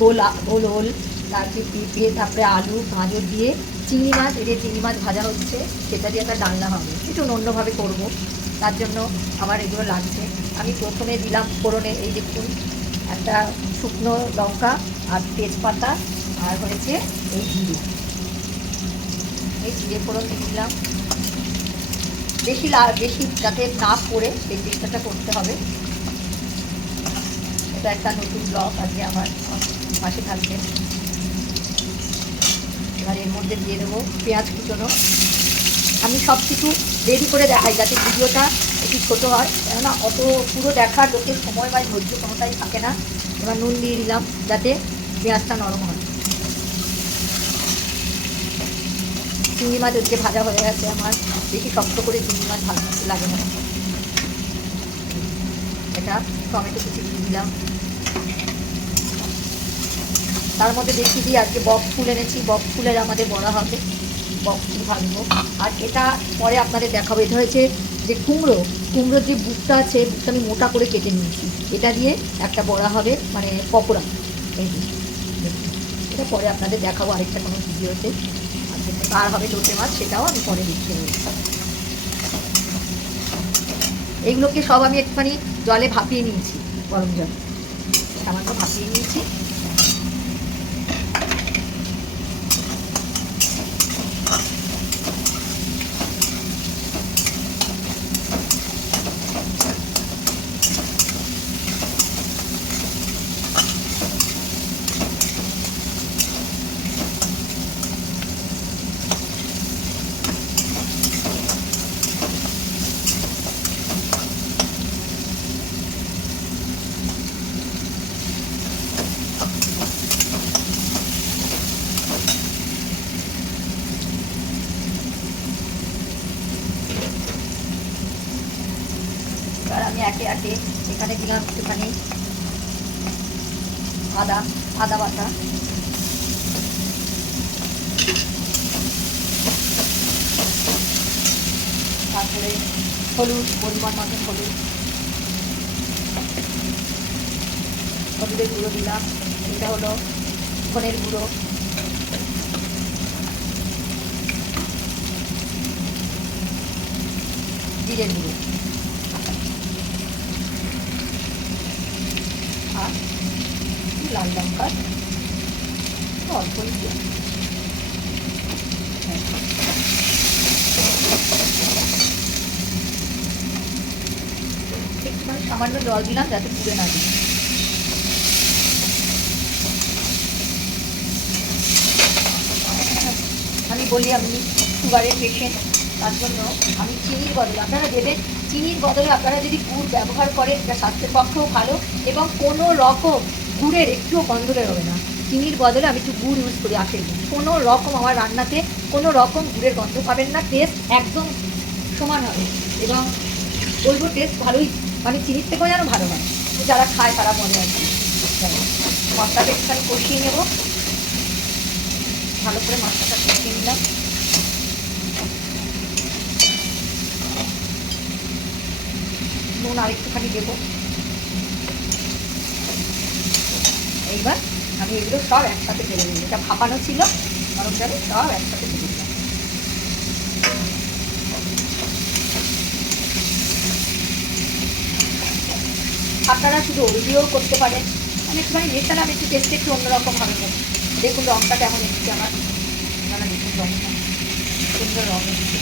গোল গোল ওল, তারপরে পেঁপে, তারপরে আলু গাজর দিয়ে চিংড়ি মাছ, এই যে চিংড়ি মাছ ভাজা হচ্ছে সেটা দিয়ে একটা ডালনা হবে, একটু অন্যভাবে করবো, তার জন্য আমার এগুলো লাগছে। আমি প্রথমে দিলাম ফোড়নে, এই দেখুন একটা শুকনো লঙ্কা আর তেজপাতা আর হয়েছে এই জিরে, এই জিরে ফোড়ন দিয়ে দিলাম। বেশি যাতে না পড়ে সেই চেষ্টাটা করতে হবে। এটা একটা নতুন ব্লগ, আজকে আমার পাশে থাকবে। এবার এর মধ্যে দিয়ে দেবো পেঁয়াজ কুচোনো। আমি সব কিছু রেডি করে দেখাই যাতে ভিডিওটা একটু ছোটো হয়, কেননা অত পুরো দেখার লোকের সময় বা ধৈর্য কোনোটাই থাকে না। এবার নুন দিয়ে দিলাম যাতে পেঁয়াজটা নরম হয়। চিংড়ি মাছ হচ্ছে ভাজা হয়ে গেছে আমার, বেশি শক্ত করে চিংড়ি মাছ ভাজতে লাগে না। এটা টমেটো কুচি দিয়ে দিলাম, তার মধ্যে দেখিয়ে দিই আজকে বক ফুল এনেছি, বক ফুলের আমাদের বড়া হবে, বক ফুল ভাজবো। আর এটা পরে আপনাদের দেখাবো। এটা হয়েছে যে কুমড়োর যে বুকটা আছে, বুকটা আমি মোটা করে কেটে নিয়েছি, এটা দিয়ে একটা বড়া হবে, মানে পকোড়া। এই যে এটা পরে আপনাদের দেখাবো আরেকটা কোনো ভিডিওতে। আর হবে লোটে মাছ, সেটাও আমি পরে দেখিয়ে দেবো। এইগুলোকে সব আমি একটুখানি জলে ভাপিয়ে নিয়েছি, গরম জল সামান্য ভাপিয়ে নিয়েছি। এবার আমি একে একে এখানে দিলাম একটুখানি আদা বাটা, তারপরে হলুদ, পরিমাণ মতো হলুদের গুঁড়ো দিলাম। এটা হলো ধনের গুঁড়ো, জিরের গুঁড়ো আর লাল লঙ্কার অল্পই দিলাম। একটুখানি সামান্য জল দিলাম যাতে পুড়ে না দিই। আমি বলি আমি সুগারের পেশেন্ট, তার জন্য আমি চিনির বদলে আপনারা দেবেন, চিনির বদলে আপনারা যদি গুড় ব্যবহার করেন এটা স্বাস্থ্যের পক্ষেও ভালো, এবং কোনো রকম গুড়ের একটুও গন্ধ বেরোবে না। চিনির বদলে আমি একটু গুড় ইউজ করি, আখের গুড়। কোনো রকম আমার রান্নাতে কোনো রকম গুড়ের গন্ধ পাবেন না, টেস্ট একদম সমান হবে, এবং বলবো টেস্ট ভালোই, মানে চিনির থেকেও যেন ভালো হয়। যারা খায় তারা মনে আর কি। মশলাটা একটুখানি কষিয়ে নেব, ভালো করে মশলাটা কষিয়ে নিলাম। নুন আর একটুখানি দেবো। এইবার আমি এগুলো সব একসাথে ফেলে দিই, এটা ভাপানো ছিল গরম জলে, সব একসাথে ফেলে দিলাম। আপনারা শুধু ওল দিয়েও করতে পারেন, আমি একটুখানি মেশালাম, একটু টেস্টে একটু অন্যরকম হবে। দেখুন রঙটা কেমন এসছে আমার, আপনারা দেখুন রঙটা সুন্দর রঙ এসছে।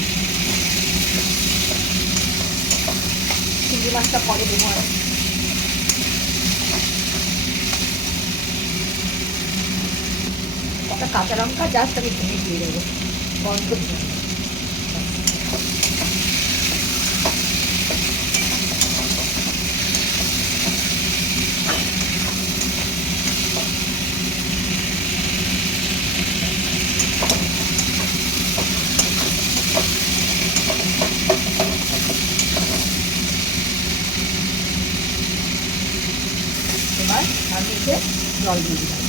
চিংড়ি মাছটা পরে দেবো, আর একটা কাঁচা লঙ্কা জাস্ট আমি ভেঙে দিয়ে দেবো গন্ধর জন্য। এবার আমি এতে জল দিয়ে দিলাম।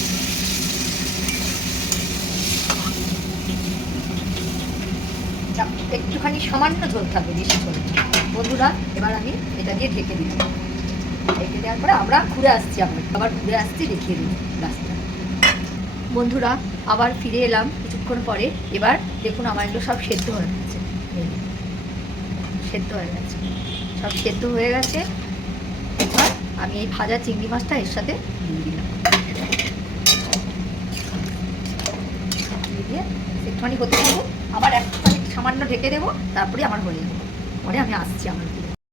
একটুখানি সামান্য ঝোল থাকবে, বেশি ঝোল। বন্ধুরা এবার আমি এটা দিয়ে ঢেকে দিলাম। রেখে দেওয়ার পরে আমরা ঘুরে আসছি, আবার ঘুরে আসছি, দেখিয়ে দিই রাস্তা। বন্ধুরা আবার ফিরে এলাম কিছুক্ষণ পরে। এবার দেখুন আমার এগুলো সব সেদ্ধ হয়ে গেছে, সেদ্ধ হয়ে গেছে, সব সেদ্ধ হয়ে গেছে। এবার আমি এই ভাজা চিংড়ি মাছটা এর সাথে দিয়ে দিলাম, দিয়ে একটুখানি হতে দেবো, আবার একটুখানি সামান্য ঢেকে দেবো, তারপরে আমার হয়ে যাবে। পরে আমি আসছি আমার